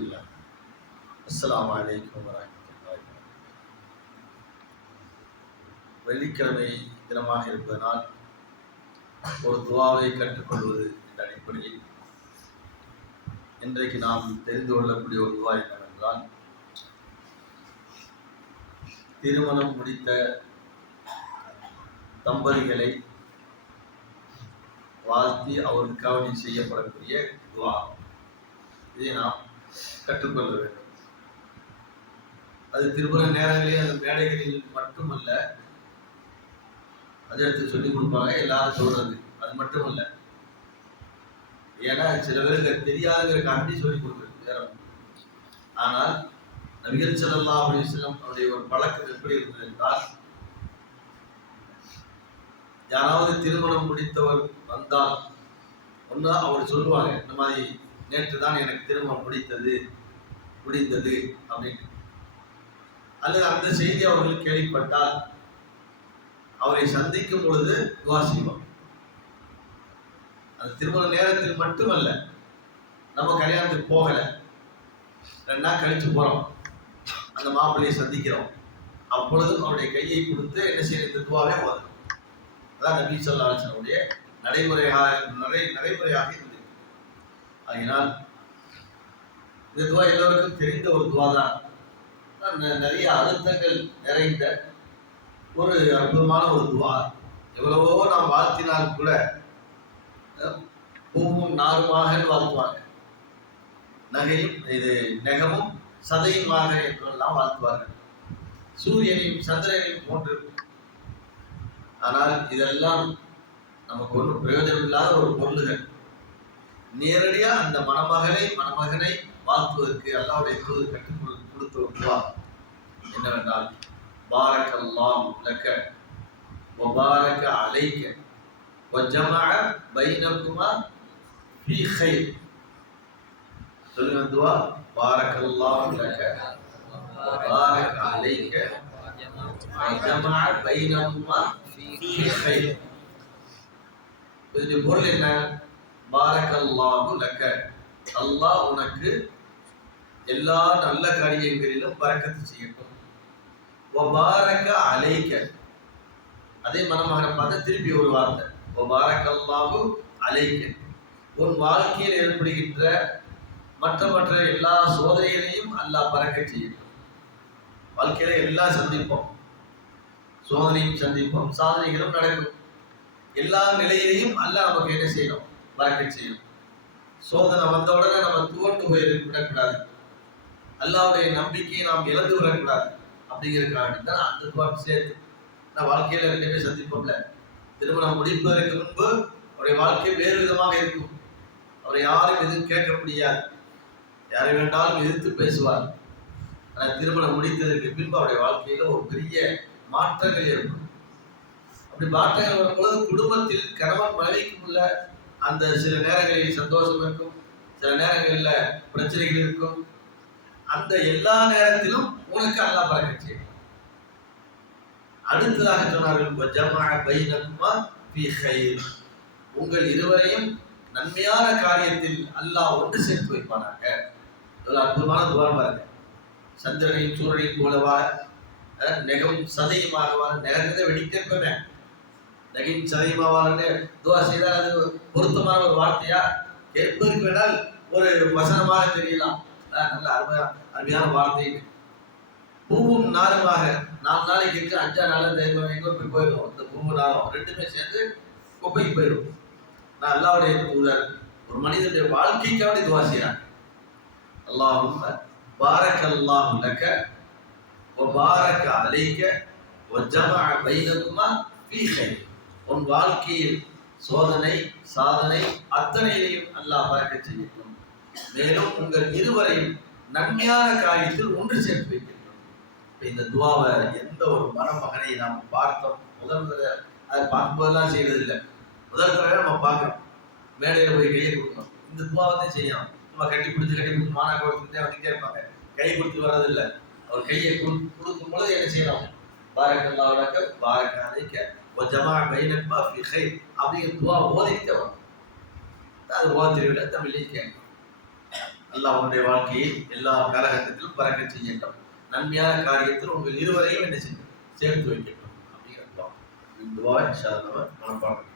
இல்லை அஸ்லாம் வலைக்கம் வரமத்துல்லாஹி வெள்ளிக்கிழமை தினமாக இருப்பதனால் ஒரு துவாவை கற்றுக்கொள்வது என்ற அடிப்படையில் இன்றைக்கு நாம் தெரிந்து கொள்ளக்கூடிய ஒரு துவா என்னவென்றால் திருமணம் முடித்த தம்பதிகளை வாழ்த்தி அவர்களுக்காக செய்யப்படக்கூடிய துவா. இதை நாம் கற்றுக்கொள்ள வேண்டும் அது திருமண நேரங்களில் அந்த மேடைகளில் மட்டுமல்ல அதை எடுத்து சொல்லிக் கொடுப்பாங்க எல்லாரும் சொல்றது. அது மட்டுமல்ல. ஏன்னா சில பேருக்கு தெரியாதுங்கிறக்காண்டி சொல்லிக் கொடுக்குறது வேற ஆனால் நபிகள் ஸல்லல்லாஹு அலைஹி அவருடைய ஒரு பழக்கம் எப்படி இருந்தது என்றால் யாராவது திருமணம் முடித்தவர் வந்தால் ஒன்னா அவர் சொல்லுவாங்க இந்த மாதிரி நேற்று தான் எனக்கு திருமணம் பிடித்தது முடிந்தது அப்படின்னு. அல்லது அந்த செய்தி அவர்கள் கேள்விப்பட்டால் அவரை சந்திக்கும் பொழுது துவா செய்வோம் அந்த திருமண நேரத்தில் மட்டுமல்ல நம்ம கல்யாணத்துக்கு போகல. ரெண்டு நாள் கழிச்சு போறோம். அந்த மாப்பிள்ளையை சந்திக்கிறோம். அப்பொழுதும் அவருடைய கையை கொடுத்து என்ன செய்ய இந்த துவாவே ஓதணும். அதான் நபி சொல்லா அலிசனுடைய நடைமுறையாக நடை நடைமுறையாக இருக்கும் அதனால் இந்த துவா எல்லோருக்கும் தெரிந்த ஒரு துவா தான் நிறைய அழுத்தங்கள் நிறைந்த ஒரு அற்புதமான ஒரு துவா. எவ்வளவோ நாம் வாழ்த்தினால் கூட பூவும் நாருமாக வாழ்த்துவாங்க. நகையும் இது நெகமும் சதையுமாக என்றெல்லாம் வாழ்த்துவார்கள். சூரியனையும் சந்திரனையும் போன்று. ஆனால் இதெல்லாம் நமக்கு ஒன்றும் பிரயோஜனம் இல்லாத ஒரு பொருள்கள். நேரடியா அந்த மணமகனை மணமகனை வாழ்த்துவதற்கு அல்லாவுடைய குழு கற்றுக் கொடுத்து ஒரு துவா. என்னவென்றால் பாரக்கல்லாம் லக்க ஒபாரக்க அழைக்க ஒஜமாக பைனக்குமா ஃபி ஹை சொல்லுங்க துவா. பாரக்கல்லாம் லக்க பாரக் அழைக்க ஒஜமாக பைனக்குமா ஃபி ஹை இதனுடைய பொருள் என்ன? பாரக்கல்லாஹு லக்க. அல்லாஹ் உனக்கு எல்லா நல்ல காரியங்களிலும் பறக்கத்து செய்யட்டும். ஒபாரக அலைக்க. அதே மனமகனை பார்த்து திருப்பி ஒரு வார்த்தை. வபாரக்கல்லாஹு அலைக்க. உன் வாழ்க்கையில் ஏற்படுகின்ற மற்ற மற்ற எல்லா சோதனைகளையும் அல்லாஹ் பறக்க செய்யட்டும். வாழ்க்கையில எல்லாம் சந்திப்போம். சோதனையும் சந்திப்போம் சாதனைகளும் நடக்கும். எல்லா நிலையிலையும் அல்லாஹ் நமக்கு என்ன செய்யணும்? வாழ்க்கை செய்யணும் சோதனை வந்த உடனே நம்ம துவண்டு போய் விடக்கூடாது. அல்லாவுடைய நம்பிக்கையை நாம் இழந்து விடக்கூடாது. அப்படிங்கிறதுக்காக தான் அந்த துவாக்கு சேர்த்து. நான் வாழ்க்கையில ரெண்டு சந்திப்போம்ல. திருமணம் முடிப்பதற்கு முன்பு அவருடைய வாழ்க்கை வேறு விதமாக இருக்கும். அவரை யாரும் எதுவும் கேட்க முடியாது. யாரை வேண்டாலும் எதிர்த்து பேசுவார். ஆனால் திருமணம் முடித்ததற்கு பின்பு அவருடைய வாழ்க்கையில ஒரு பெரிய மாற்றங்கள் ஏற்படும். அப்படி மாற்றங்கள் வரும்பொழுது குடும்பத்தில் கணவன் மனைவிக்கும் உள்ள அந்த சில நேரங்களில் சந்தோஷம் இருக்கும் சில நேரங்களில் பிரச்சனைகள் இருக்கும். அந்த எல்லா நேரத்திலும் உனக்கு அல்லா பறக்க செய்யும் அடுத்ததாக சொன்னார்கள் ஜமா பைனக்குமா பி கைர். உங்கள் இருவரையும் நன்மையான காரியத்தில் அல்லாஹ் ஒன்று சேர்த்து வைப்பானாங்க ஒரு அற்புதமான துவாரம் பாருங்க. சந்திரனையும் சூரியனையும் போலவா அஹ், நெகம் சதையுமாகவா நேரத்தை வெடிக்கிறப்பவே நகின் சதிமாவாளன்னு துவா செய்தால் அது பொருத்தமான ஒரு வார்த்தையா? கேட்பதற்கு வேணால் ஒரு வசனமாக தெரியலாம். நல்ல அருமையா அருமையான வார்த்தை பூவும் நாருமாக நாலு நாளைக்கு இருக்கு அஞ்சா நாள் தெய்வம் எங்கே போய் போயிடும் இந்த பூவும் நாரும் ரெண்டுமே சேர்ந்து குப்பைக்கு போயிடும் நான் அல்லாவுடைய தூதர். ஒரு மனிதனுடைய வாழ்க்கைக்காக அப்படி துவா செய்கிறான் அல்லாஹும் பாரக் அல்லாஹ் பாரக்க பாரக் அலைக்க ஒஜமா பைனகுமா உன் வாழ்க்கையில் சோதனை சாதனை அத்தனையிலையும் அல்லாஹ் பறக்க செய்யட்டும். மேலும் உங்கள் இருவரையும் நன்மையான காரியத்தில் ஒன்று சேர்த்து வைக்கட்டும் இந்த துவாவை எந்த ஒரு மணமகனை நாம் பார்த்தோம். முதல் தடவை அதை பார்க்கும்போதெல்லாம் செய்யறது இல்லை முதல் தடவை நம்ம பார்க்குறோம். மேடையில் போய் கையை கொடுக்கணும். இந்த துவாவை தான் செய்யணும். நம்ம கட்டி பிடிச்சி கட்டி பிடிச்சி மானா கொடுத்துட்டே வந்துட்டே இருப்பாங்க. கை கொடுத்து வர்றதில்லை. அவர் கையை கொடு- கொடுக்கும் பொழுது என்ன செய்யணும் பாரக்கல்லாவுடக்க பாரக்க கேட்க ஜமா பைனக்மா ஃபி கைர் அப்படிங்கிற துவா ஓதிக்கிட்டே வரும் அது ஓத தெரியல தமிழ்லையும் கேட்கணும் அல்லாஹ் உன்னுடைய வாழ்க்கையை எல்லா காலகட்டத்திலும் பறக்க செய்யட்டும். நன்மையான காரியத்தில் உங்கள் இருவரையும் என்ன செய்யும்? சேர்த்து வைக்கட்டும். அப்படிங்கிற துவா. இந்த துவா இன்ஷா மனப்பாடம்